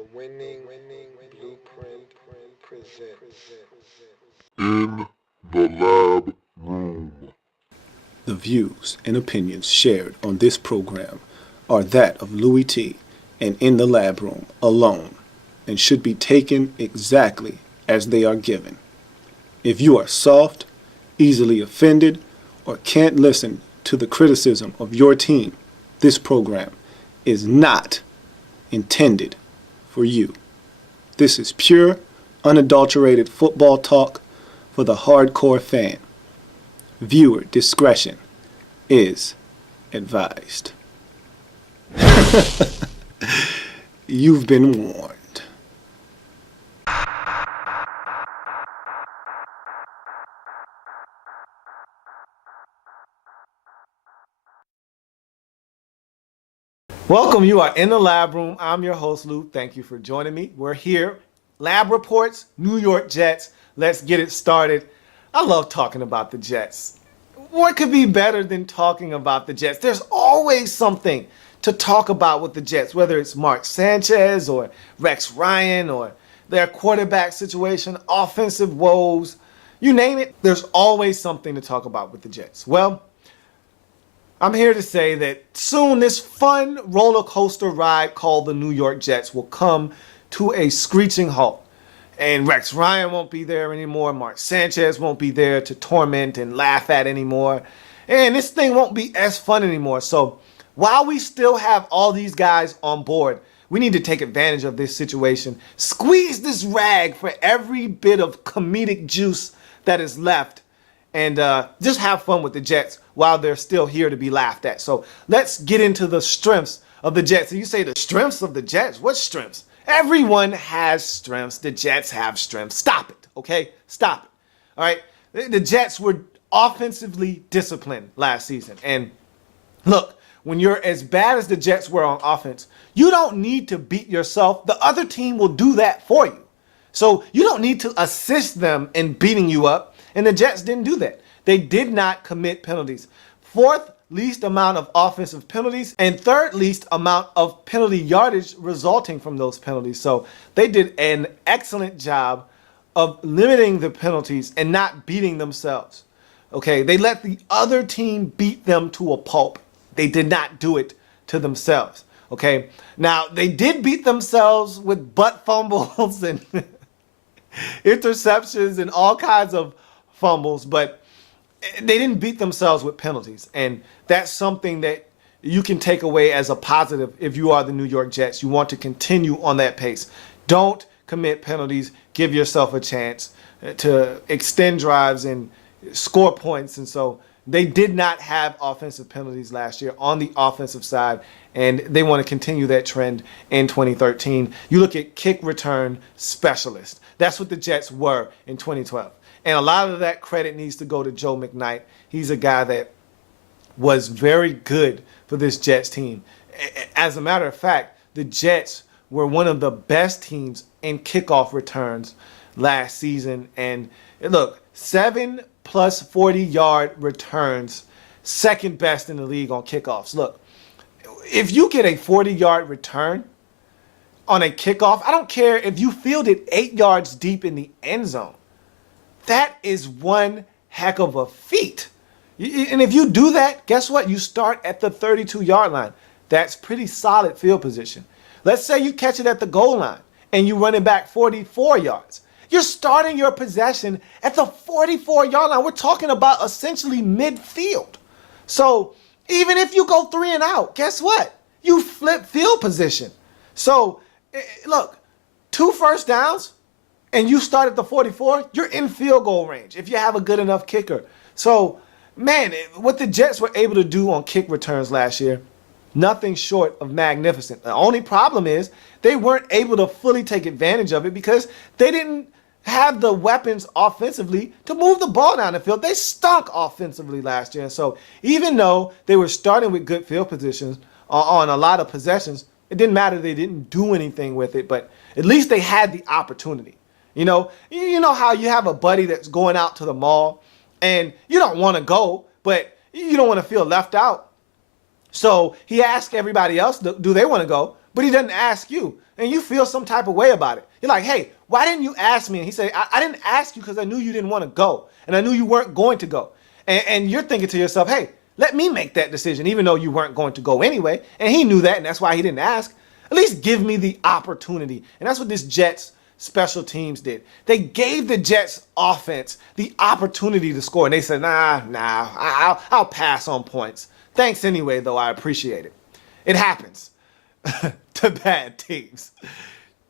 The winning blueprint presents. In the Lab Room. The views and opinions shared on this program are that of Louis T. and In the Lab Room alone and should be taken exactly as they are given. If you are soft, easily offended, or can't listen to the criticism of your team, this program is not intended for you. This is pure, unadulterated football talk for the hardcore fan. Viewer discretion is advised. You've been warned. Welcome, you are in the Lab Room. I'm your host, Lou. Thank you for joining me. We're here. Lab Reports, New York Jets. Let's get it started. I love talking about the Jets. What could be better than talking about the Jets? There's always something to talk about with the Jets, whether it's Mark Sanchez or Rex Ryan or their quarterback situation, offensive woes, you name it, there's always something to talk about with the Jets. Well, I'm here to say that soon this fun roller coaster ride called the New York Jets will come to a screeching halt. And Rex Ryan won't be there anymore. Mark Sanchez won't be there to torment and laugh at anymore. And this thing won't be as fun anymore. So while we still have all these guys on board, we need to take advantage of this situation. Squeeze this rag for every bit of comedic juice that is left. And just have fun with the Jets while they're still here to be laughed at. So let's get into the strengths of the Jets. And you say the strengths of the Jets? What strengths? Everyone has strengths. The Jets have strengths. Stop it, okay? Stop it, all right? The Jets were offensively disciplined last season. And look, when you're as bad as the Jets were on offense, you don't need to beat yourself. The other team will do that for you. So you don't need to assist them in beating you up. And the Jets didn't do that. They did not commit penalties. Fourth least amount of offensive penalties and third least amount of penalty yardage resulting from those penalties. So they did an excellent job of limiting the penalties and not beating themselves. Okay, they let the other team beat them to a pulp. They did not do it to themselves. Okay, now they did beat themselves with butt fumbles and interceptions and all kinds of fumbles, but they didn't beat themselves with penalties. And that's something that you can take away as a positive if you are the New York Jets. You want to continue on that pace. Don't commit penalties. Give yourself a chance to extend drives and score points. And so they did not have offensive penalties last year on the offensive side, and they want to continue that trend in 2013. You look at kick return specialist. That's what the Jets were in 2012. And a lot of that credit needs to go to Joe McKnight. He's a guy that was very good for this Jets team. As a matter of fact, the Jets were one of the best teams in kickoff returns last season. And look, 7 plus 40-yard returns, second best in the league on kickoffs. Look, if you get a 40-yard return on a kickoff, I don't care if you field it 8 yards deep in the end zone. That is one heck of a feat. And if you do that, guess what? You start at the 32-yard line. That's pretty solid field position. Let's say you catch it at the goal line and you run it back 44 yards. You're starting your possession at the 44-yard line. We're talking about essentially midfield. So even if you go 3 and out, guess what? You flip field position. So look, 2 first downs, and you start at the 44, you're in field goal range if you have a good enough kicker. So, man, what the Jets were able to do on kick returns last year, nothing short of magnificent. The only problem is they weren't able to fully take advantage of it because they didn't have the weapons offensively to move the ball down the field. They stunk offensively last year. And so even though they were starting with good field positions on a lot of possessions, it didn't matter. They didn't do anything with it, but at least they had the opportunity. You know how you have a buddy that's going out to the mall and you don't want to go, but you don't want to feel left out. So he asks everybody else, do they want to go? But he doesn't ask you. and you feel some type of way about it. You're like, hey, why didn't you ask me? And he said, I didn't ask you because I knew you didn't want to go, and I knew you weren't going to go. And you're thinking to yourself, hey, let me make that decision, even though you weren't going to go anyway. And he knew that, and that's why he didn't ask. At least give me the opportunity. And that's what this Jets special teams did. They gave the Jets offense the opportunity to score. And they said, nah, I'll pass on points. Thanks anyway, though. I appreciate it. It happens to bad teams.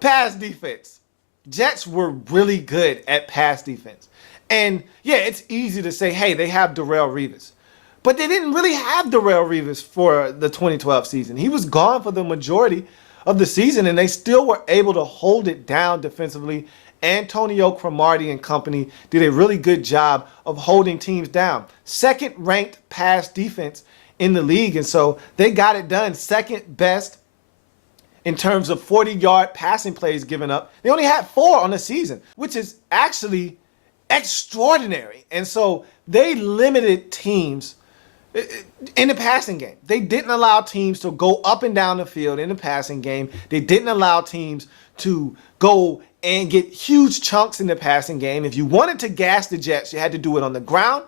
Pass defense. Jets were really good at pass defense. And yeah, it's easy to say, hey, they have Darrelle Revis. But they didn't really have Darrelle Revis for the 2012 season. He was gone for the majority of the season, and they still were able to hold it down defensively. Antonio Cromartie and company did a really good job of holding teams down. Second ranked pass defense in the league, and so they got it done. Second best in terms of 40-yard passing plays given up. They only had 4 on the season, which is actually extraordinary. And so they limited teams in the passing game. They didn't allow teams to go up and down the field in the passing game. They didn't allow teams to go and get huge chunks in the passing game. If you wanted to gas the Jets, you had to do it on the ground,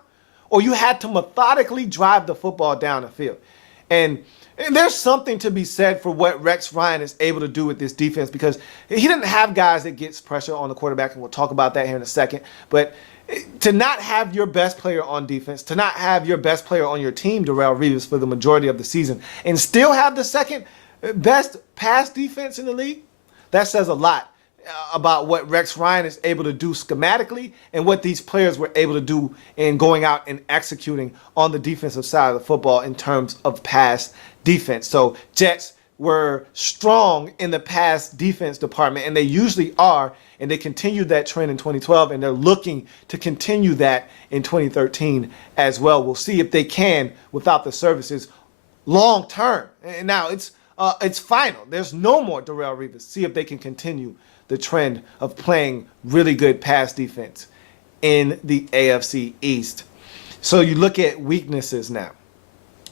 or you had to methodically drive the football down the field. And there's something to be said for what Rex Ryan is able to do with this defense, because he didn't have guys that gets pressure on the quarterback, and we'll talk about that here in a second. But to not have your best player on defense, to not have your best player on your team, Darrelle Revis, for the majority of the season, and still have the second best pass defense in the league, that says a lot about what Rex Ryan is able to do schematically and what these players were able to do in going out and executing on the defensive side of the football in terms of pass defense. So Jets were strong in the pass defense department, and they usually are, and they continued that trend in 2012, and they're looking to continue that in 2013 as well. We'll see if they can without the services long term. And now it's final. There's no more Darrelle Revis. See if they can continue the trend of playing really good pass defense in the AFC East. So you look at weaknesses now,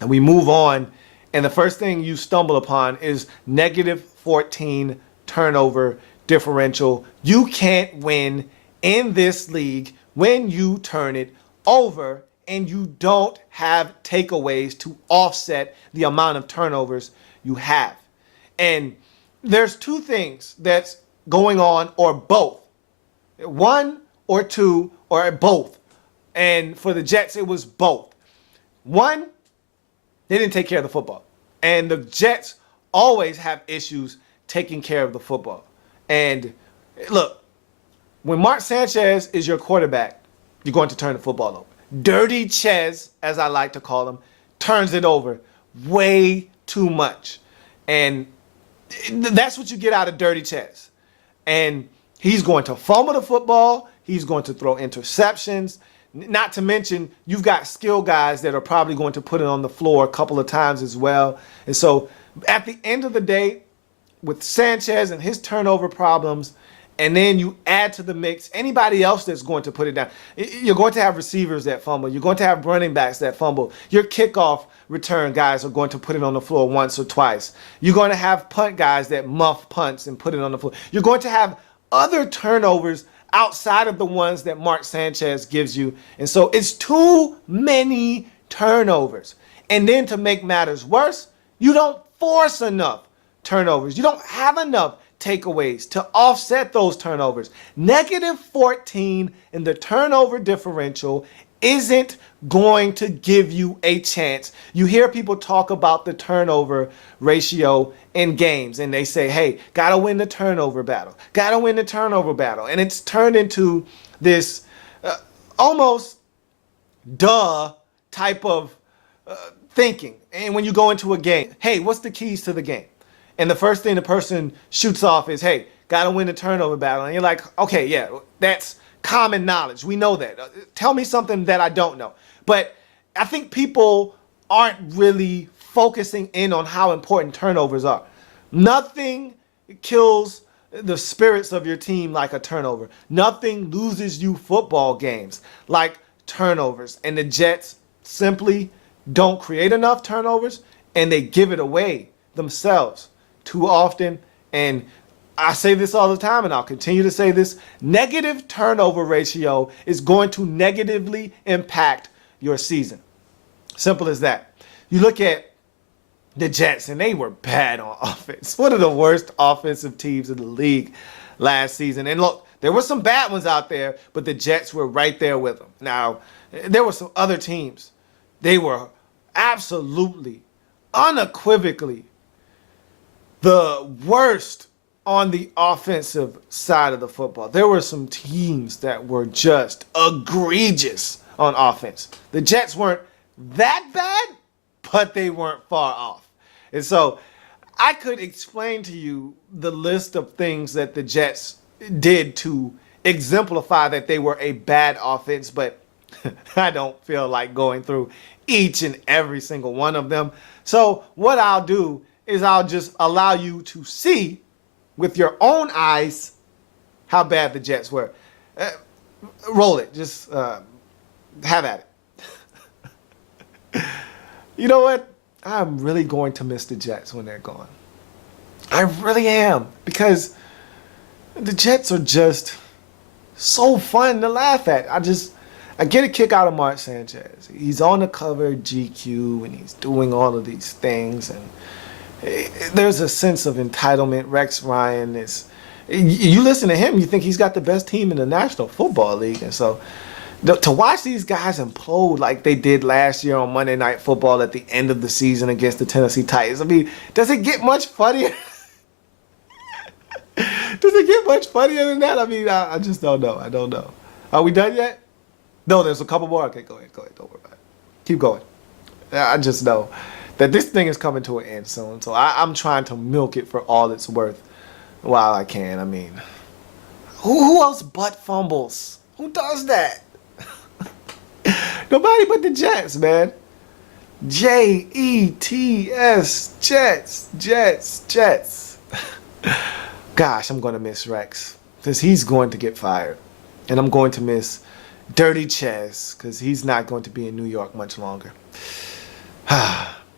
and we move on, and the first thing you stumble upon is negative 14 turnover differential. You can't win in this league when you turn it over and you don't have takeaways to offset the amount of turnovers you have. And there's two things that's going on, or both. One or two or both. And for the Jets, it was both. One, they didn't take care of the football. And the Jets always have issues taking care of the football. And look, when Mark Sanchez is your quarterback, you're going to turn the football over. Dirty Chez, as I like to call him, turns it over way too much. And that's what you get out of Dirty Chez. And he's going to fumble the football. He's going to throw interceptions. Not to mention, you've got skill guys that are probably going to put it on the floor a couple of times as well. And so at the end of the day, with Sanchez and his turnover problems, and then you add to the mix anybody else that's going to put it down. You're going to have receivers that fumble. You're going to have running backs that fumble. Your kickoff return guys are going to put it on the floor once or twice. You're going to have punt guys that muff punts and put it on the floor. You're going to have other turnovers outside of the ones that Mark Sanchez gives you. And so it's too many turnovers. And then to make matters worse, you don't force enough turnovers. You don't have enough takeaways to offset those turnovers. Negative 14 in the turnover differential isn't going to give you a chance. You hear people talk about the turnover ratio in games, and they say, hey, gotta win the turnover battle. Gotta win the turnover battle. And it's turned into this almost duh type of thinking. And when you go into a game, hey, what's the keys to the game? And the first thing the person shoots off is, hey, gotta win the turnover battle. And you're like, okay, yeah, that's common knowledge. We know that. Tell me something that I don't know. But I think people aren't really focusing in on how important turnovers are. Nothing kills the spirits of your team like a turnover. Nothing loses you football games like turnovers. And the Jets simply don't create enough turnovers, and they give it away themselves too often. And I say this all the time, and I'll continue to say this. Negative turnover ratio is going to negatively impact your season. Simple as that. You look at the Jets, and they were bad on offense. One of the worst offensive teams in the league last season. And look, there were some bad ones out there, but the Jets were right there with them. Now, there were some other teams. They were absolutely, unequivocally the worst on the offensive side of the football. There were some teams that were just egregious on offense. The Jets weren't that bad, but they weren't far off. And so I could explain to you the list of things that the Jets did to exemplify that they were a bad offense, but I don't feel like going through each and every single one of them. So what I'll do is I'll just allow you to see with your own eyes how bad the Jets were. Roll it. Just have at it. You know what? I'm really going to miss the Jets when they're gone. I really am. Because the Jets are just so fun to laugh at. I get a kick out of Mark Sanchez. He's on the cover of GQ and he's doing all of these things. And there's a sense of entitlement. Rex Ryan is, you listen to him, you think he's got the best team in the National Football League. And so to watch these guys implode like they did last year on Monday Night Football at the end of the season against the Tennessee Titans, I mean, does it get much funnier? Does it get much funnier than that? I mean, I just don't know. I don't know. Are we done yet? No, there's a couple more. Okay, go ahead. Don't worry about it. Keep going. I just know that this thing is coming to an end soon. So I'm trying to milk it for all it's worth while I can. I mean, who else but fumbles? Who does that? Nobody but the Jets, man. Jets, Jets. Gosh, I'm going to miss Rex because he's going to get fired. And I'm going to miss Dirty Ches because he's not going to be in New York much longer.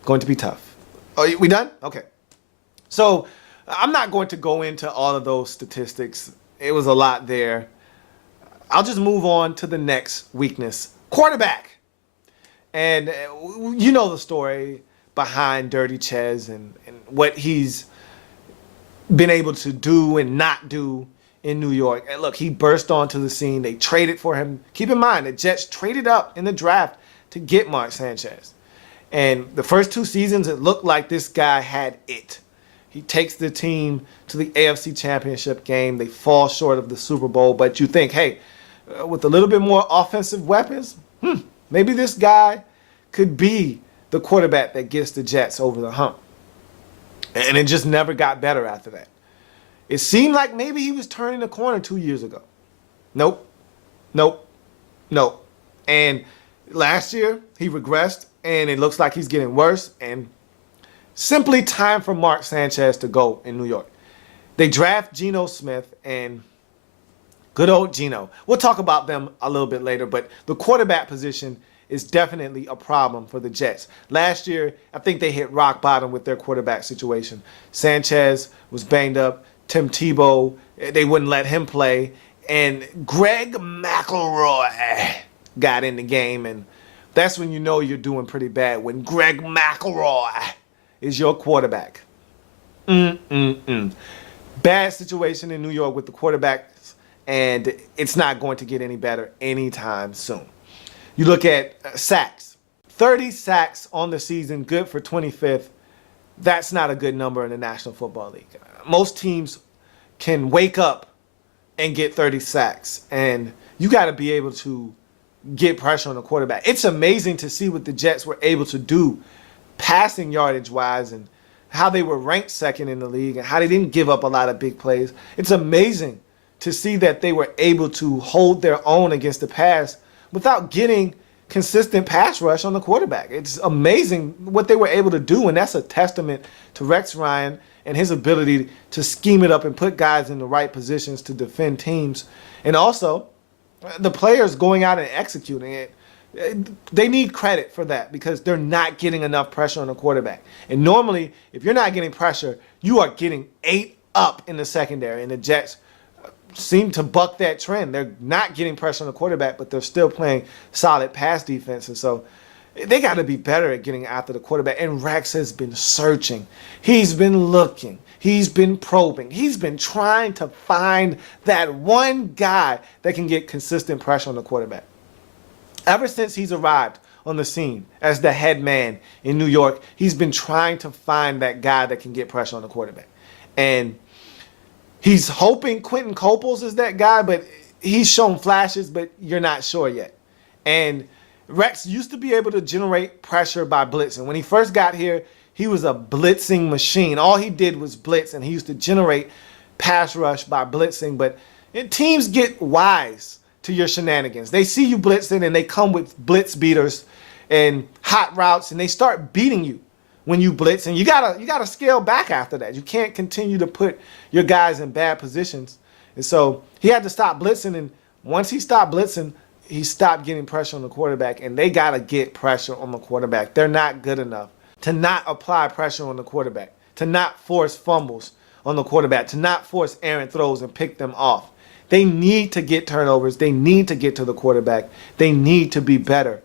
Going to be tough. Oh, we done? Okay. So I'm not going to go into all of those statistics. It was a lot there. I'll just move on to the next weakness. Quarterback. And you know the story behind Dirty Ches and what he's been able to do and not do in New York. And look, he burst onto the scene. They traded for him. Keep in mind, the Jets traded up in the draft to get Mark Sanchez. And the first 2 seasons, it looked like this guy had it. He takes the team to the AFC Championship game. They fall short of the Super Bowl. But you think, hey, with a little bit more offensive weapons, maybe this guy could be the quarterback that gets the Jets over the hump. And it just never got better after that. It seemed like maybe he was turning the corner 2 years ago. Nope. And last year, he regressed, and it looks like he's getting worse. And simply time for Mark Sanchez to go in New York. They draft Geno Smith, and good old Geno. We'll talk about them a little bit later, but the quarterback position is definitely a problem for the Jets. Last year, I think they hit rock bottom with their quarterback situation. Sanchez was banged up. Tim Tebow, they wouldn't let him play. And Greg McElroy got in the game, and that's when you know you're doing pretty bad, when Greg McElroy is your quarterback. Bad situation in New York with the quarterbacks, and it's not going to get any better anytime soon. You look at sacks. 30 sacks on the season, good for 25th. That's not a good number in the National Football League. Most teams can wake up and get 30 sacks, and you got to be able to get pressure on the quarterback. It's amazing to see what the Jets were able to do passing yardage-wise and how they were ranked second in the league and how they didn't give up a lot of big plays. It's amazing to see that they were able to hold their own against the pass without getting consistent pass rush on the quarterback. It's amazing what they were able to do, and that's a testament to Rex Ryan and his ability to scheme it up and put guys in the right positions to defend teams. And also, the players going out and executing it, they need credit for that because they're not getting enough pressure on the quarterback. And normally, if you're not getting pressure, you are getting 8 up in the secondary, and the Jets seem to buck that trend. They're not getting pressure on the quarterback, but they're still playing solid pass defense. And so they got to be better at getting after the quarterback. And Rex has been searching. He's been looking. He's been probing. He's been trying to find that one guy that can get consistent pressure on the quarterback. Ever since he's arrived on the scene as the head man in New York, he's been trying to find that guy that can get pressure on the quarterback. And he's hoping Quentin Coples is that guy, but he's shown flashes, but you're not sure yet. And Rex used to be able to generate pressure by blitzing. When he first got here, he was a blitzing machine. All he did was blitz, and he used to generate pass rush by blitzing. But teams get wise to your shenanigans. They see you blitzing, and they come with blitz beaters and hot routes, and they start beating you when you blitz. And you gotta scale back after that. You can't continue to put your guys in bad positions. And so he had to stop blitzing, and once he stopped blitzing, he stopped getting pressure on the quarterback, and they got to get pressure on the quarterback. They're not good enough to not apply pressure on the quarterback, to not force fumbles on the quarterback, to not force errant throws and pick them off. They need to get turnovers. They need to get to the quarterback. They need to be better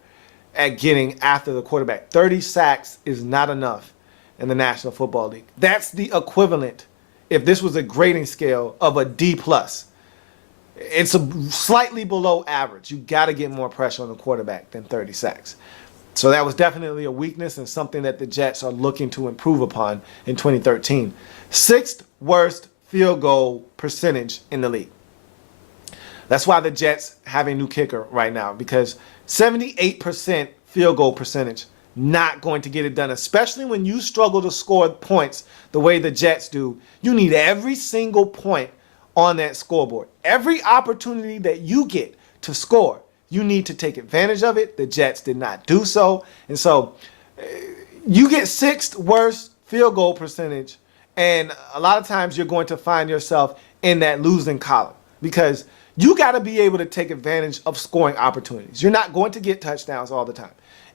at getting after the quarterback. 30 sacks is not enough in the National Football League. That's the equivalent, if this was a grading scale, of a D+. It's a slightly below average. You got to get more pressure on the quarterback than 30 sacks. So that was definitely a weakness and something that the Jets are looking to improve upon in 2013. Sixth worst field goal percentage in the league. That's why the Jets have a new kicker right now, because 78% field goal percentage, not going to get it done, especially when you struggle to score points the way the Jets do. You need every single point on that scoreboard. Every opportunity that you get to score, you need to take advantage of it. The Jets did not do so. And so you get sixth worst field goal percentage, and a lot of times you're going to find yourself in that losing column because you got to be able to take advantage of scoring opportunities. You're not going to get touchdowns all the time.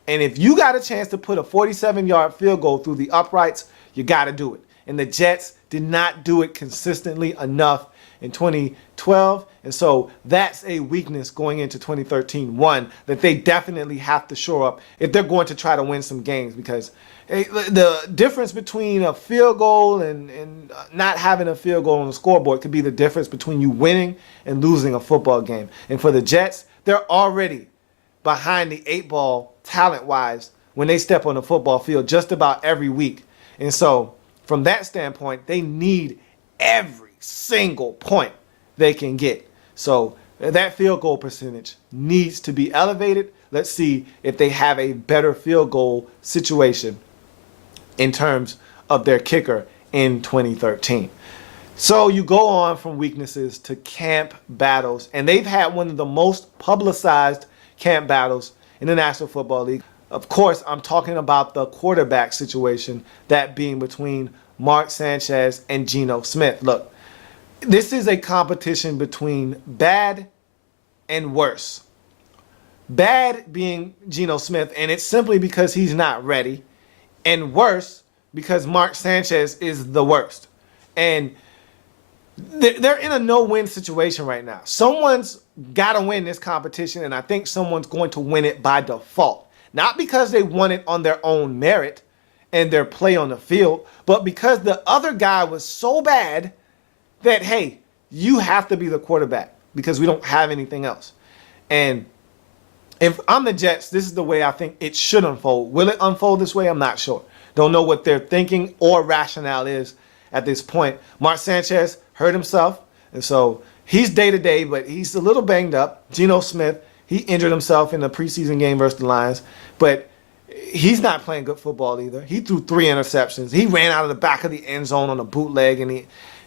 And if you got a chance to put a 47-yard field goal through the uprights, you got to do it. And the Jets did not do it consistently enough in 2012. And so that's a weakness going into 2013. One, that they definitely have to shore up if they're going to try to win some games, because the difference between a field goal and not having a field goal on the scoreboard could be the difference between you winning and losing a football game. And for the Jets, they're already behind the 8-ball talent-wise when they step on the football field just about every week. And so from that standpoint, they need every single point they can get. So that field goal percentage needs to be elevated. Let's see if they have a better field goal situation in terms of their kicker in 2013. So you go on from weaknesses to camp battles, and they've had one of the most publicized camp battles in the National Football League. Of course, I'm talking about the quarterback situation, that being between Mark Sanchez and Geno Smith. Look, this is a competition between bad and worse. Bad being Geno Smith, and it's simply because he's not ready, and worse because Mark Sanchez is the worst. And they're in a no-win situation right now. Someone's got to win this competition, and I think someone's going to win it by default. Not because they won it on their own merit and their play on the field, but because the other guy was so bad that, hey, you have to be the quarterback because we don't have anything else. And if I'm the Jets, this is the way I think it should unfold. Will it unfold this way? I'm not sure. Don't know what their thinking or rationale is at this point. Mark Sanchez hurt himself, and so he's day-to-day, but he's a little banged up. Geno Smith, he injured himself in the preseason game versus the Lions, but he's not playing good football either. He threw 3 interceptions. He ran out of the back of the end zone on a bootleg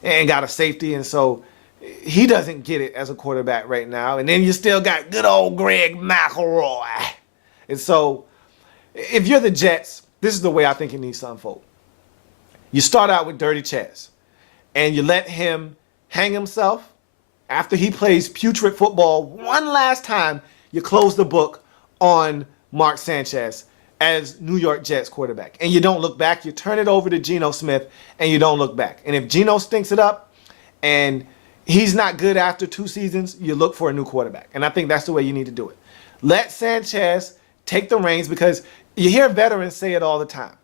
and got a safety, and so he doesn't get it as a quarterback right now. And then you still got good old Greg McElroy. And so if you're the Jets, this is the way I think it needs to unfold. You start out with Dirty Chaz, and you let him hang himself. After he plays putrid football one last time, you close the book on Mark Sanchez as New York Jets quarterback. And you don't look back. You turn it over to Geno Smith, and you don't look back. And if Geno stinks it up, and he's not good after 2 seasons, you look for a new quarterback. And I think that's the way you need to do it. Let Sanchez take the reins, because you hear veterans say it all the time.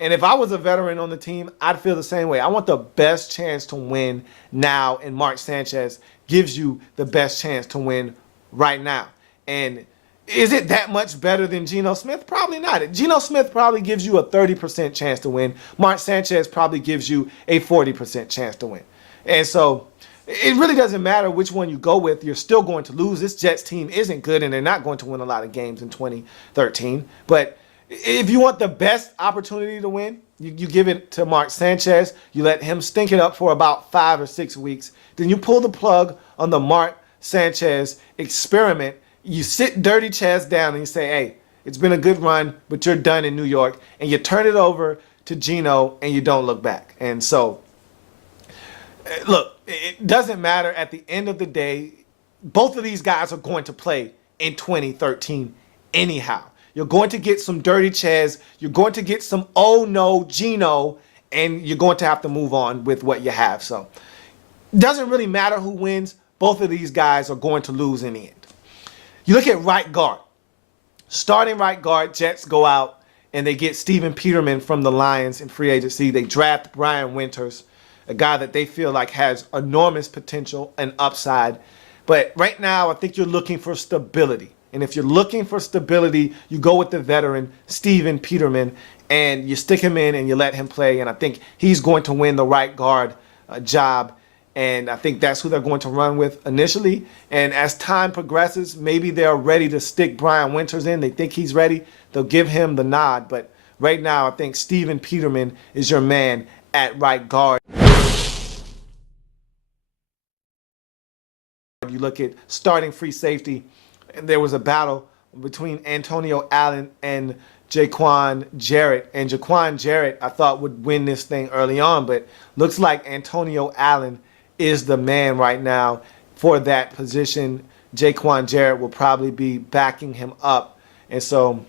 And if I was a veteran on the team, I'd feel the same way. I want the best chance to win now, and Mark Sanchez gives you the best chance to win right now. And is it that much better than Geno Smith? Probably not. Geno Smith probably gives you a 30% chance to win. Mark Sanchez probably gives you a 40% chance to win. And so it really doesn't matter which one you go with. You're still going to lose. This Jets team isn't good, and they're not going to win a lot of games in 2013. But if you want the best opportunity to win, you give it to Mark Sanchez. You let him stink it up for about 5 or 6 weeks. Then you pull the plug on the Mark Sanchez experiment. You sit Dirty Chaz down and you say, hey, it's been a good run, but you're done in New York. And you turn it over to Geno, and you don't look back. And so, look, it doesn't matter at the end of the day. Both of these guys are going to play in 2013 anyhow. You're going to get some Dirty Chaz. You're going to get some oh no Geno, and you're going to have to move on with what you have. So it doesn't really matter who wins. Both of these guys are going to lose in the end. You look at right guard. Starting right guard, Jets go out and they get Steven Peterman from the Lions in free agency. They draft Brian Winters, a guy that they feel like has enormous potential and upside. But right now, I think you're looking for stability. And if you're looking for stability, you go with the veteran, Steven Peterman, and you stick him in and you let him play. And I think he's going to win the right guard job. And I think that's who they're going to run with initially. And as time progresses, maybe they're ready to stick Brian Winters in. They think he's ready. They'll give him the nod. But right now, I think Steven Peterman is your man at right guard. You look at starting free safety, and there was a battle between Antonio Allen and Jaquan Jarrett. And Jaquan Jarrett, I thought, would win this thing early on. But looks like Antonio Allen is the man right now for that position. Jaquan Jarrett will probably be backing him up. And so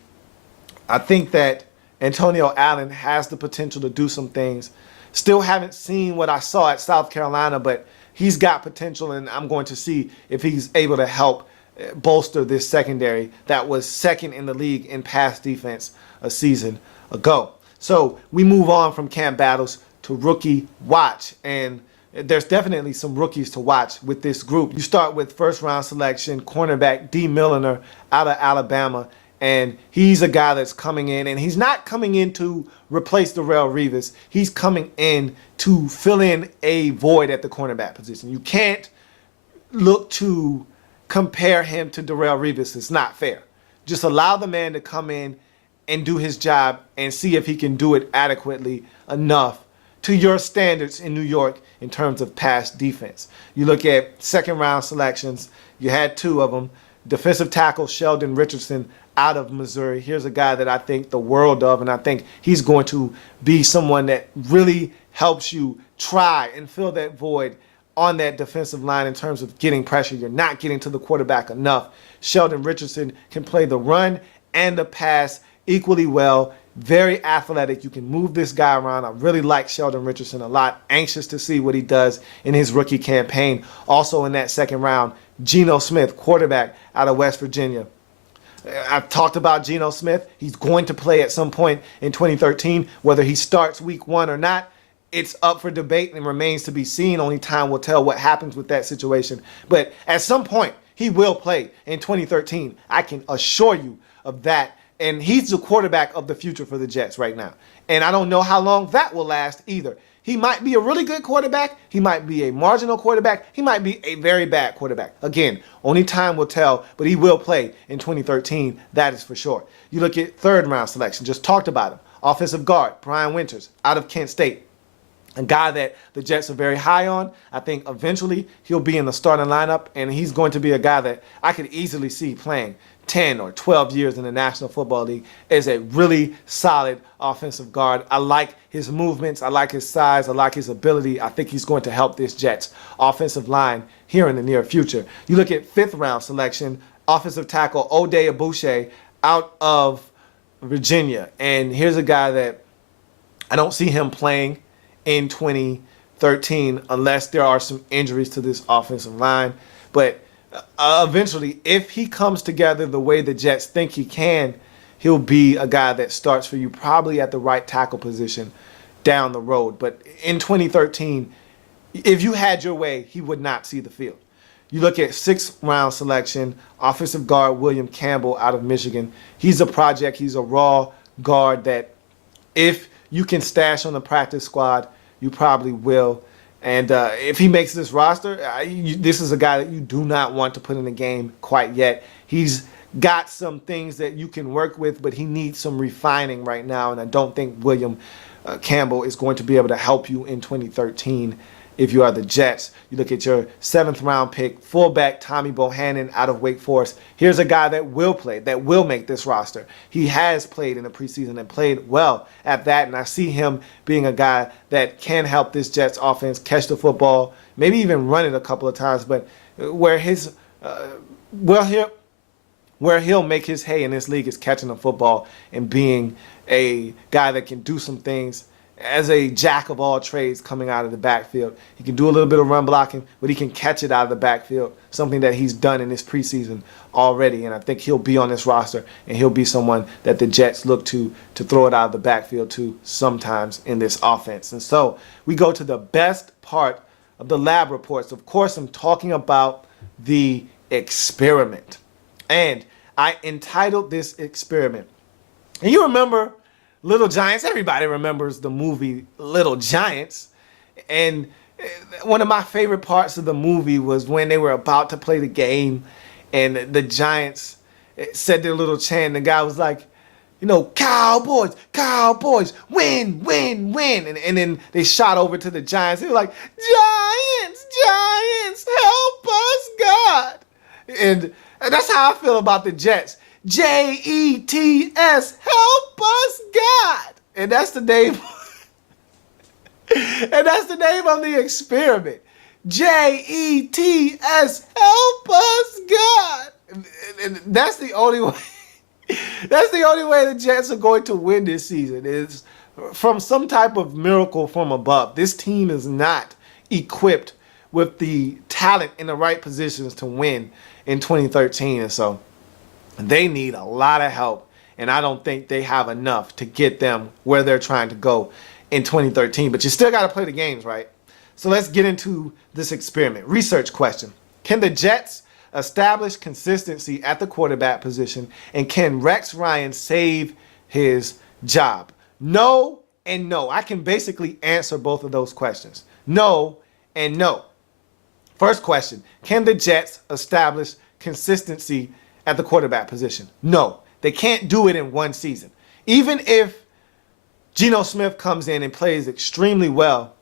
I think that Antonio Allen has the potential to do some things. Still haven't seen what I saw at South Carolina, but he's got potential, and I'm going to see if he's able to help bolster this secondary that was second in the league in pass defense a season ago. So we move on from camp battles to rookie watch, and there's definitely some rookies to watch with this group. You start with first round selection, cornerback D. Milliner out of Alabama, and he's a guy that's coming in, and he's not coming in to replace Darrelle Revis. He's coming in to fill in a void at the cornerback position. You can't look to compare him to Darrelle Revis. It's not fair. Just allow the man to come in and do his job and see if he can do it adequately enough to your standards in New York in terms of pass defense. You look at second round selections, you had 2 of them. Defensive tackle Sheldon Richardson out of Missouri. Here's a guy that I think the world of, and I think he's going to be someone that really helps you try and fill that void on that defensive line in terms of getting pressure. You're not getting to the quarterback enough. Sheldon Richardson can play the run and the pass equally well. Very athletic. You can move this guy around. I really like Sheldon Richardson a lot. Anxious to see what he does in his rookie campaign. Also in that second round, Geno Smith, quarterback out of West Virginia. I've talked about Geno Smith. He's going to play at some point in 2013. Whether he starts week 1 or not, it's up for debate and remains to be seen. Only time will tell what happens with that situation. But at some point, he will play in 2013. I can assure you of that. And he's the quarterback of the future for the Jets right now. And I don't know how long that will last either. He might be a really good quarterback. He might be a marginal quarterback. He might be a very bad quarterback. Again, only time will tell, but he will play in 2013. That is for sure. You look at third round selection, just talked about him. Offensive guard, Brian Winters out of Kent State. A guy that the Jets are very high on. I think eventually he'll be in the starting lineup, and he's going to be a guy that I could easily see playing 10 or 12 years in the National Football League as a really solid offensive guard. I like his movements. I like his size. I like his ability. I think he's going to help this Jets offensive line here in the near future. You look at fifth round selection, offensive tackle Oday Aboushi out of Virginia. And here's a guy that I don't see him playing in 2013. 2013 unless there are some injuries to this offensive line. But eventually, if he comes together the way the Jets think he can, he'll be a guy that starts for you probably at the right tackle position down the road. But in 2013, if you had your way, he would not see the field. You look at 6th round selection, offensive guard William Campbell out of Michigan. He's a project. He's a raw guard that if you can stash on the practice squad, you probably will. And if he makes this roster, this is a guy that you do not want to put in the game quite yet. He's got some things that you can work with, but he needs some refining right now. And I don't think William Campbell is going to be able to help you in 2013 if you are the Jets. You look at your 7th round pick, fullback Tommy Bohannon out of Wake Forest. Here's a guy that will play, that will make this roster. He has played in the preseason and played well at that, and I see him being a guy that can help this Jets offense catch the football, maybe even run it a couple of times, but where he'll make his hay in this league is catching the football and being a guy that can do some things as a jack of all trades coming out of the backfield. He can do a little bit of run blocking, but he can catch it out of the backfield, something that he's done in this preseason already. And I think he'll be on this roster, and he'll be someone that the Jets look to throw it out of the backfield to sometimes in this offense. And so we go to the best part of the lab reports. Of course, I'm talking about the experiment. And I entitled this experiment. And you remember Little Giants? Everybody remembers the movie Little Giants. And one of my favorite parts of the movie was when they were about to play the game and the Giants said their little chant. The guy was like, Cowboys, Cowboys, win, win, win. And then they shot over to the Giants. They were like, Giants, Giants, help us, God. And that's how I feel about the Jets. Jets, help us, God. And that's the name. And that's the name of the experiment. Jets, help us, God. And that's the only way. That's the only way the Jets are going to win this season, is from some type of miracle from above. This team is not equipped with the talent in the right positions to win in 2013. And so they need a lot of help, and I don't think they have enough to get them where they're trying to go in 2013. But you still got to play the games, right? So let's get into this experiment. Research question. Can the Jets establish consistency at the quarterback position, and can Rex Ryan save his job? No and no. I can basically answer both of those questions. No and no. First question, can the Jets establish consistency at the quarterback position? No, they can't do it in one season. Even if Geno Smith comes in and plays extremely well,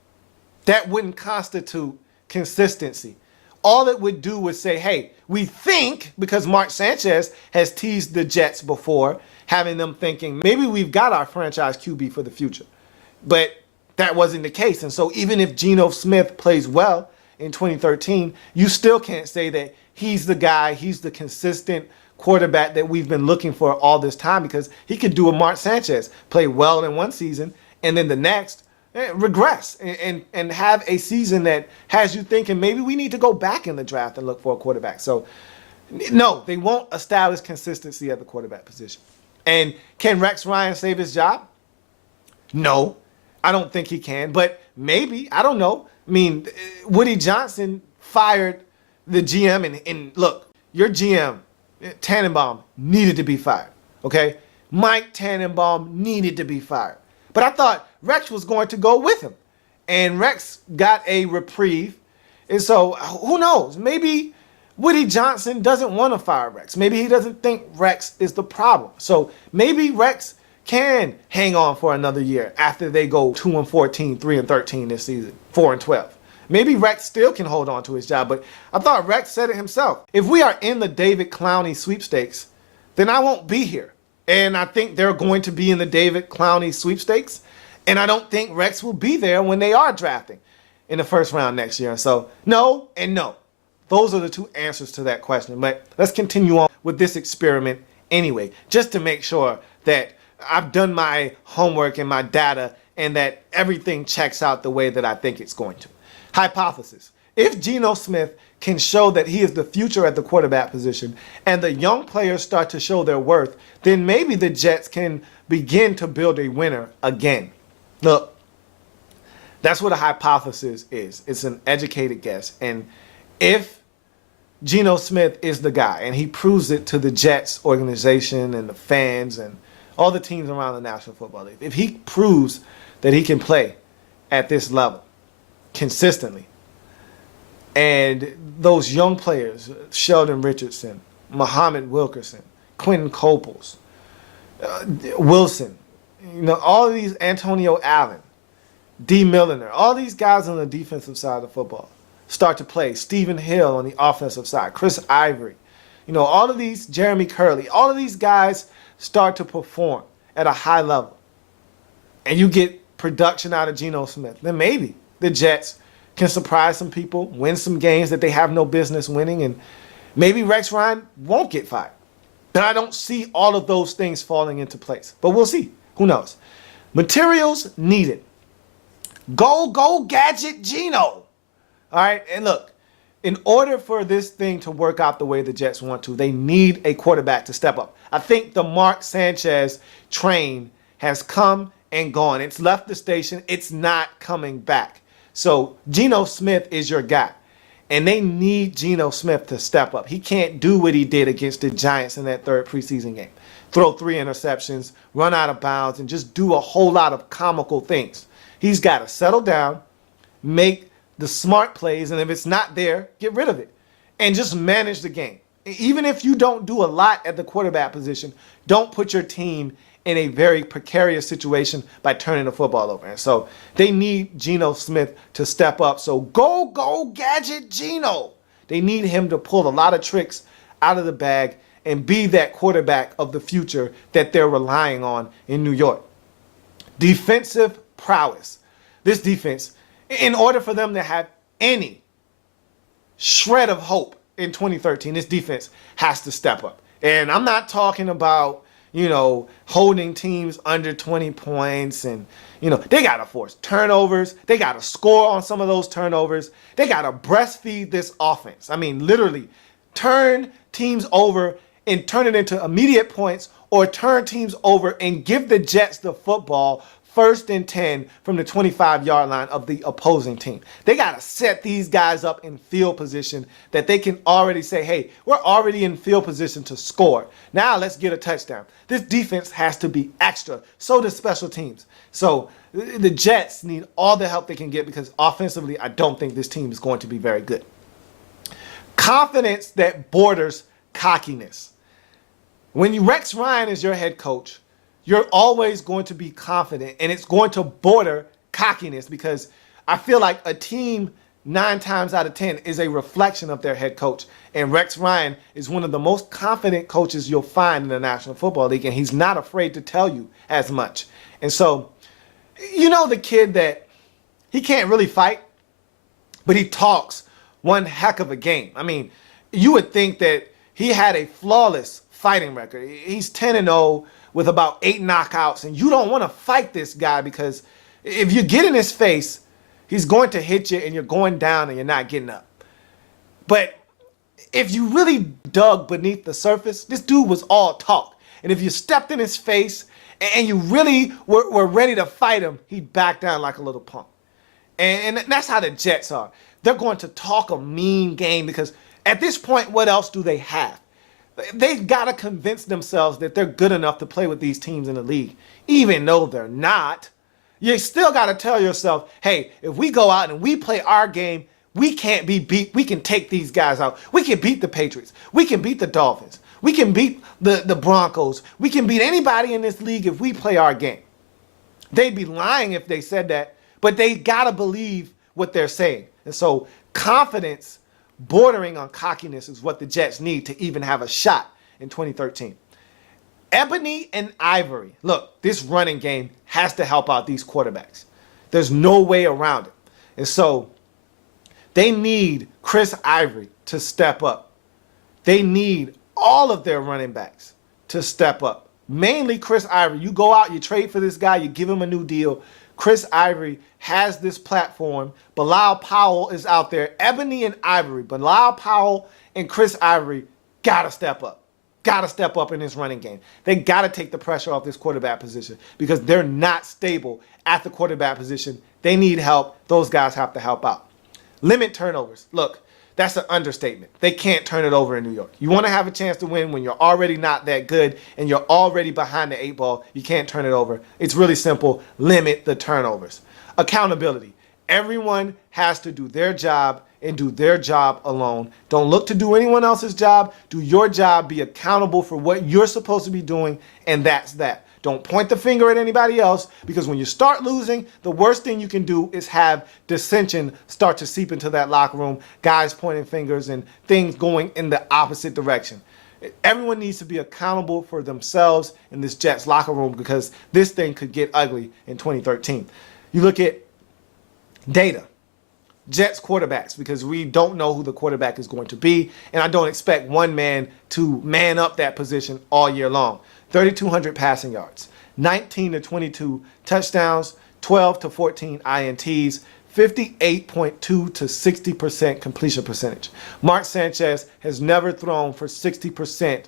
that wouldn't constitute consistency. All it would do was say, hey, we think, because Mark Sanchez has teased the Jets before, having them thinking maybe we've got our franchise QB for the future. But that wasn't the case. And so even if Geno Smith plays well in 2013, you still can't say that he's the guy, he's the consistent quarterback that we've been looking for all this time, because he could do a Mark Sanchez, play well in one season, and then the next regress and have a season that has you thinking maybe we need to go back in the draft and look for a quarterback. So no, they won't establish consistency at the quarterback position. And can Rex Ryan save his job? No, I don't think he can, but maybe, I don't know. I mean, Woody Johnson fired the GM, and look, your GM, Tannenbaum, needed to be fired, okay? Mike Tannenbaum needed to be fired. But I thought Rex was going to go with him. And Rex got a reprieve. And so, who knows? Maybe Woody Johnson doesn't want to fire Rex. Maybe he doesn't think Rex is the problem. So maybe Rex can hang on for another year after they go 2-14, 3-13 this season, 4-12. Maybe Rex still can hold on to his job, but I thought Rex said it himself. If we are in the David Clowney sweepstakes, then I won't be here. And I think they're going to be in the David Clowney sweepstakes. And I don't think Rex will be there when they are drafting in the first round next year. So no and no. Those are the two answers to that question. But let's continue on with this experiment anyway, just to make sure that I've done my homework and my data and that everything checks out the way that I think it's going to. Hypothesis. If Geno Smith can show that he is the future at the quarterback position and the young players start to show their worth, then maybe the Jets can begin to build a winner again. Look, that's what a hypothesis is. It's an educated guess. And if Geno Smith is the guy and he proves it to the Jets organization and the fans and all the teams around the National Football League, if he proves that he can play at this level consistently, and those young players, Sheldon Richardson, Muhammad Wilkerson, Quentin Coples, Wilson, all of these, Antonio Allen, D. Milliner, all these guys on the defensive side of the football start to play. Stephen Hill on the offensive side, Chris Ivory, all of these, Jeremy Curley, all of these guys start to perform at a high level. And you get production out of Geno Smith. Then maybe the Jets can surprise some people, win some games that they have no business winning, and maybe Rex Ryan won't get fired. But I don't see all of those things falling into place. But we'll see. Who knows? Materials needed. Go, gadget Geno. All right, and look, in order for this thing to work out the way the Jets want to, they need a quarterback to step up. I think the Mark Sanchez train has come and gone. It's left the station. It's not coming back. So Geno Smith is your guy. And they need Geno Smith to step up. He can't do what he did against the Giants in that third preseason game. Throw 3 interceptions, run out of bounds, and just do a whole lot of comical things. He's got to settle down, make the smart plays, and if it's not there, get rid of it. And just manage the game. Even if you don't do a lot at the quarterback position, don't put your team in a very precarious situation by turning the football over. And so they need Geno Smith to step up. So go, gadget Geno. They need him to pull a lot of tricks out of the bag and be that quarterback of the future that they're relying on in New York. Defensive prowess. This defense, in order for them to have any shred of hope in 2013, this defense has to step up. And I'm not talking about, holding teams under 20 points and, they got to force turnovers. They got to score on some of those turnovers. They got to breastfeed this offense. I mean, literally turn teams over and turn it into immediate points, or turn teams over and give the Jets the football 1st and 10 from the 25-yard line of the opposing team. They got to set these guys up in field position that they can already say, hey, we're already in field position to score. Now let's get a touchdown. This defense has to be extra. So does special teams. So the Jets need all the help they can get, because offensively, I don't think this team is going to be very good. Confidence that borders cockiness. When Rex Ryan is your head coach, you're always going to be confident, and it's going to border cockiness, because I feel like a team 9 times out of 10 is a reflection of their head coach. And Rex Ryan is one of the most confident coaches you'll find in the National Football League, and he's not afraid to tell you as much. And so, the kid that he can't really fight, but he talks one heck of a game. I mean, you would think that he had a flawless fighting record. He's 10-0 with about 8 knockouts, and you don't want to fight this guy, because if you get in his face, he's going to hit you and you're going down and you're not getting up. But if you really dug beneath the surface, this dude was all talk. And if you stepped in his face and you really were ready to fight him, he'd back down like a little punk. And that's how the Jets are. They're going to talk a mean game, because at this point, what else do they have? They've got to convince themselves that they're good enough to play with these teams in the league, even though they're not. You still got to tell yourself, hey, if we go out and we play our game, we can't be beat. We can take these guys out. We can beat the Patriots. We can beat the Dolphins. We can beat the Broncos. We can beat anybody in this league if we play our game. They'd be lying if they said that, but they got to believe what they're saying. And so confidence bordering on cockiness is what the Jets need to even have a shot in 2013. Ebony and Ivory. Look, this running game has to help out these quarterbacks. There's no way around it. And so they need Chris Ivory to step up. They need all of their running backs to step up. Mainly Chris Ivory. You go out, you trade for this guy, you give him a new deal. Chris Ivory has this platform. Bilal Powell is out there. Ebony and Ivory. Bilal Powell and Chris Ivory got to step up. Got to step up in this running game. They got to take the pressure off this quarterback position because they're not stable at the quarterback position. They need help. Those guys have to help out. Limit turnovers. Look, that's an understatement. They can't turn it over in New York. You want to have a chance to win when you're already not that good and you're already behind the 8 ball. You can't turn it over. It's really simple. Limit the turnovers. Accountability. Everyone has to do their job and do their job alone. Don't look to do anyone else's job. Do your job. Be accountable for what you're supposed to be doing, and that's that. Don't point the finger at anybody else, because when you start losing, the worst thing you can do is have dissension start to seep into that locker room, guys pointing fingers and things going in the opposite direction. Everyone needs to be accountable for themselves in this Jets locker room, because this thing could get ugly in 2013. You look at data. Jets quarterbacks, because we don't know who the quarterback is going to be, and I don't expect one man to man up that position all year long. 3,200 passing yards, 19 to 22 touchdowns, 12 to 14 INTs, 58.2 to 60% completion percentage. Mark Sanchez has never thrown for 60%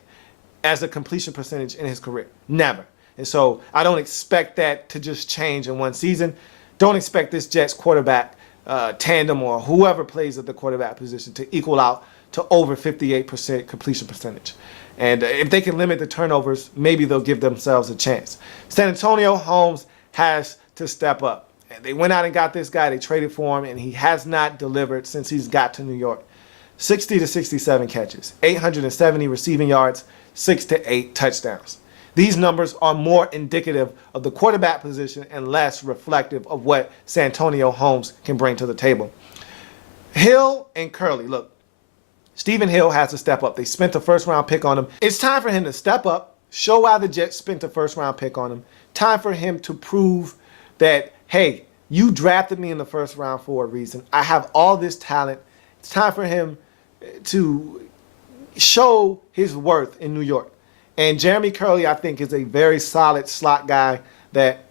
as a completion percentage in his career. Never. And so I don't expect that to just change in one season. Don't expect this Jets quarterback tandem or whoever plays at the quarterback position to equal out to over 58% completion percentage. And if they can limit the turnovers, maybe they'll give themselves a chance. San Antonio Holmes has to step up. And they went out and got this guy. They traded for him, and he has not delivered since he's got to New York. 60 to 67 catches, 870 receiving yards, 6 to 8 touchdowns. These numbers are more indicative of the quarterback position and less reflective of what Santonio Holmes can bring to the table. Hill and Curley, look, Stephen Hill has to step up. They spent a first-round pick on him. It's time for him to step up, show why the Jets spent a first-round pick on him. Time for him to prove that, hey, you drafted me in the first round for a reason. I have all this talent. It's time for him to show his worth in New York. And Jeremy Curley, I think, is a very solid slot guy that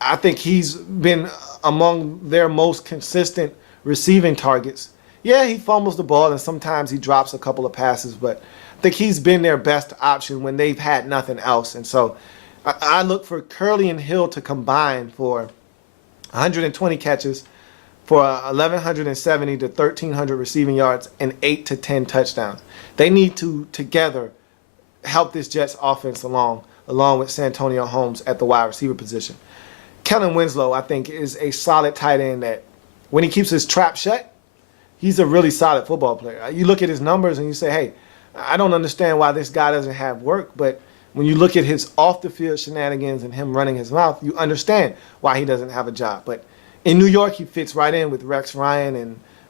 I think he's been among their most consistent receiving targets. Yeah, he fumbles the ball and sometimes he drops a couple of passes, but I think he's been their best option when they've had nothing else. And so I look for Curley and Hill to combine for 120 catches, for 1,170 to 1,300 receiving yards, and 8 to 10 touchdowns. They need to together help this Jets offense along with Santonio Holmes at the wide receiver position. Kellen Winslow, I think, is a solid tight end that when he keeps his trap shut, he's a really solid football player. You look at his numbers and you say, hey, I don't understand why this guy doesn't have work, but when you look at his off-the-field shenanigans and him running his mouth, you understand why he doesn't have a job. But in New York, he fits right in with Rex Ryan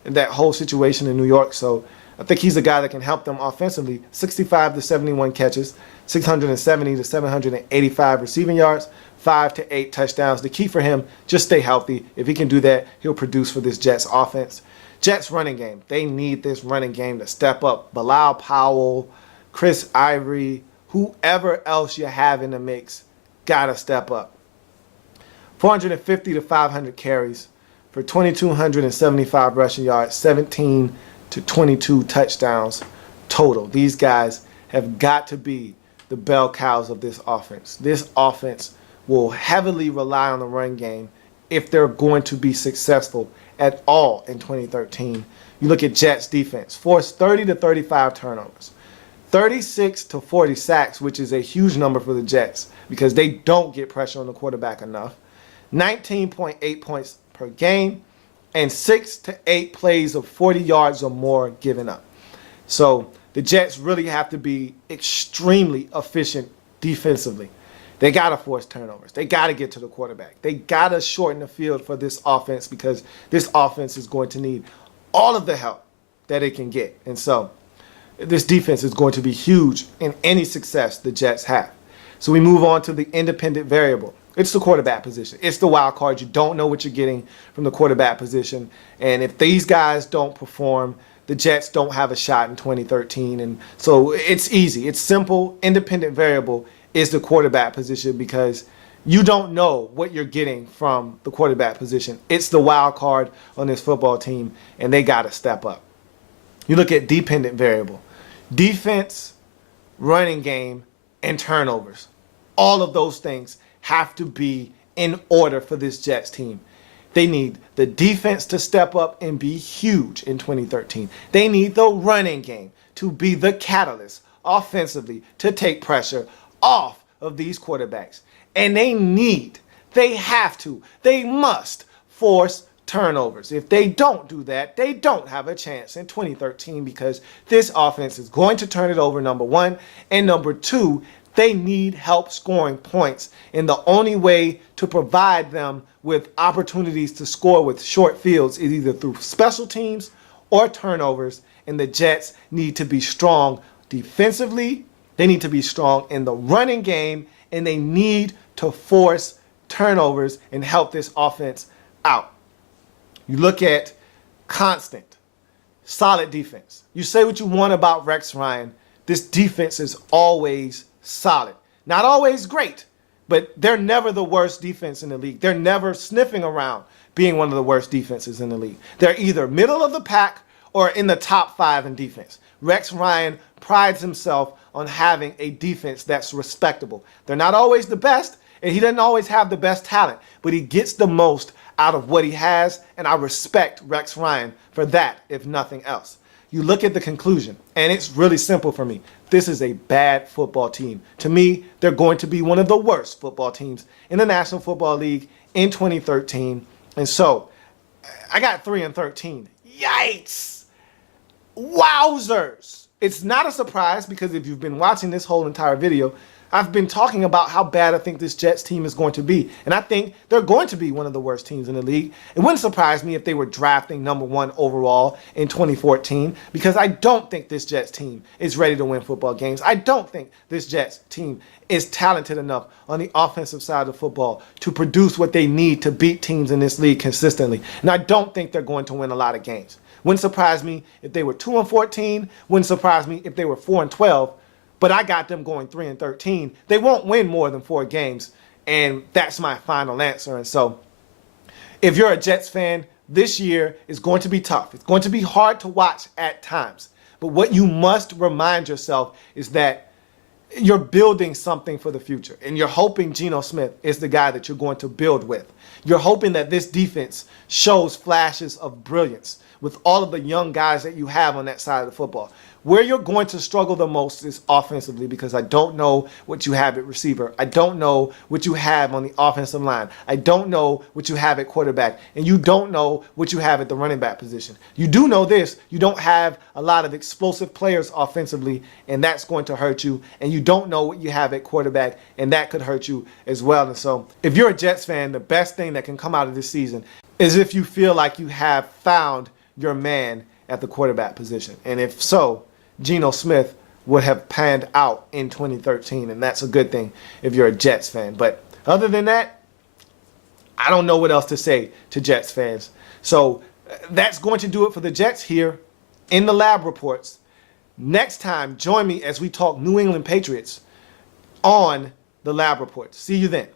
and that whole situation in New York. So I think he's a guy that can help them offensively. 65 to 71 catches, 670 to 785 receiving yards, 5 to 8 touchdowns. The key for him, just stay healthy. If he can do that, he'll produce for this Jets offense. Jets running game. They need this running game to step up. Bilal Powell, Chris Ivory, whoever else you have in the mix, gotta step up. 450 to 500 carries for 2,275 rushing yards, 17 to 22 touchdowns total. These guys have got to be the bell cows of this offense. This offense will heavily rely on the run game if they're going to be successful at all in 2013. You look at Jets defense, forced 30 to 35 turnovers, 36 to 40 sacks, which is a huge number for the Jets because they don't get pressure on the quarterback enough, 19.8 points per game, and 6 to 8 plays of 40 yards or more given up. So the Jets really have to be extremely efficient defensively. They got to force turnovers. They got to get to the quarterback. They got to shorten the field for this offense because this offense is going to need all of the help that it can get. And so this defense is going to be huge in any success the Jets have. So we move on to the independent variable. It's the quarterback position. It's the wild card. You don't know what you're getting from the quarterback position. And if these guys don't perform, the Jets don't have a shot in 2013. And so it's easy. It's simple. Independent variable is the quarterback position because you don't know what you're getting from the quarterback position. It's the wild card on this football team, and they got to step up. You look at dependent variable. Defense, running game, and turnovers. All of those things have to be in order for this Jets team. They need the defense to step up and be huge in 2013. They need the running game to be the catalyst offensively to take pressure off of these quarterbacks. And they must force turnovers. If they don't do that, they don't have a chance in 2013 because this offense is going to turn it over, number one. And number two, they need help scoring points. And the only way to provide them with opportunities to score with short fields is either through special teams or turnovers. And the Jets need to be strong defensively. They need to be strong in the running game. And they need to force turnovers and help this offense out. You look at constant, solid defense. You say what you want about Rex Ryan. This defense is always solid. Not always great, but they're never the worst defense in the league. They're never sniffing around being one of the worst defenses in the league. They're either middle of the pack or in the top 5 in defense. Rex Ryan prides himself on having a defense that's respectable. They're not always the best, and he doesn't always have the best talent, but he gets the most out of what he has, and I respect Rex Ryan for that, if nothing else. You look at the conclusion, and it's really simple for me. This is a bad football team. To me, they're going to be one of the worst football teams in the National Football League in 2013. And so, I got 3-13. Yikes! Wowzers! It's not a surprise because if you've been watching this whole entire video, I've been talking about how bad I think this Jets team is going to be. And I think they're going to be one of the worst teams in the league. It wouldn't surprise me if they were drafting number 1 overall in 2014 because I don't think this Jets team is ready to win football games. I don't think this Jets team is talented enough on the offensive side of football to produce what they need to beat teams in this league consistently. And I don't think they're going to win a lot of games. Wouldn't surprise me if they were 2-14. Wouldn't surprise me if they were 4-12. But I got them going 3-13. They won't win more than 4 games. And that's my final answer. And so if you're a Jets fan, this year is going to be tough. It's going to be hard to watch at times. But what you must remind yourself is that you're building something for the future. And you're hoping Geno Smith is the guy that you're going to build with. You're hoping that this defense shows flashes of brilliance with all of the young guys that you have on that side of the football. Where you're going to struggle the most is offensively because I don't know what you have at receiver. I don't know what you have on the offensive line. I don't know what you have at quarterback. And you don't know what you have at the running back position. You do know this. You don't have a lot of explosive players offensively, and that's going to hurt you. And you don't know what you have at quarterback, and that could hurt you as well. And so if you're a Jets fan, the best thing that can come out of this season is if you feel like you have found your man at the quarterback position. And if so, Geno Smith would have panned out in 2013, and that's a good thing if you're a Jets fan. But other than that, I don't know what else to say to Jets fans. So that's going to do it for the Jets here in the Lab Reports. Next time, join me as we talk New England Patriots on the Lab Reports. See you then.